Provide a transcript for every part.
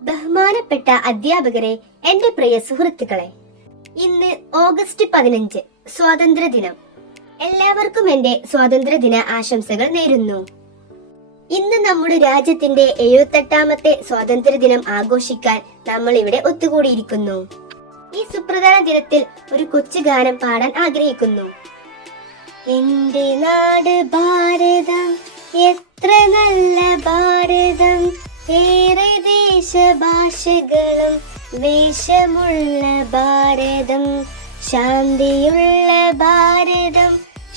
ബഹുമാനപ്പെട്ട അധ്യാപകരെ, എന്റെ പ്രിയ സുഹൃത്തുക്കളെ, ഇന്ന് ഓഗസ്റ്റ് 15 സ്വാതന്ത്ര്യ ദിനം. എല്ലാവർക്കും എന്റെ സ്വാതന്ത്ര്യദിന ആശംസകൾ നേരുന്നു. ഇന്ന് നമ്മുടെ രാജ്യത്തിന്റെ 78ാമത്തെ സ്വാതന്ത്ര്യ ദിനം ആഘോഷിക്കാൻ നമ്മൾ ഇവിടെ ഒത്തുകൂടിയിരിക്കുന്നു. ഈ സുപ്രധാന ദിനത്തിൽ ഒരു കൊച്ചു ഗാനം പാടാൻ ആഗ്രഹിക്കുന്നു. എന്റെ നാട് ഭാരതം, എത്ര നല്ല ഭാരതം, ഏറെ ദേശഭാഷകളും വേഷമുള്ള ഭാരതം, ശാന്തിയുള്ള ഭാരതം,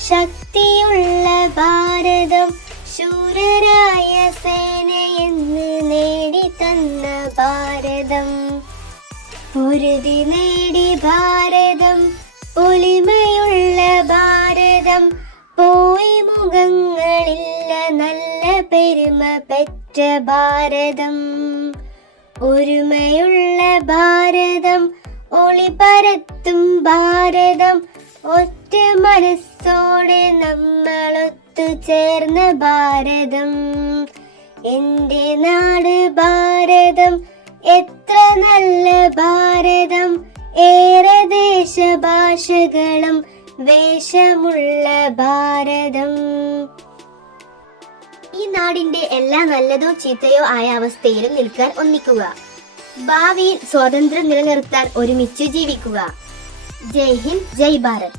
ശക്തിയുള്ള ഭാരതം, ശൂരരായ സേനയെന്ന് നേടിത്തന്ന ഭാരതം, പൊരുതി നേടി ഭാരതം, ഒലിമയുള്ള ഭാരതം, പോയി മുഖങ്ങളില്ല നല്ല പെരുമ പെറ്റ ഭാരതം, ഒരുമയുള്ള ഭാരതം, ഒളി പരത്തും ഭാരതം, ഒറ്റ മനസ്സോടെ നമ്മളൊത്തു ചേർന്ന ഭാരതം, എന്റെ നാട് ഭാരതം, എത്ര നല്ല ഭാരതം, ഏറെ ദേശഭാഷകളും വേഷമുള്ള ഭാരതം. ഈ നാടിന്റെ എല്ലാ നല്ലതോ ചീത്തയോ ആയ അവസ്ഥയിലും നിൽക്കാൻ ഒന്നിക്കുക. ഭാവിയിൽ സ്വാതന്ത്ര്യം നിലനിർത്താൻ ഒരുമിച്ച് ജീവിക്കുക. ജയ് ഹിന്ദ്, ജയ് ഭാരത്.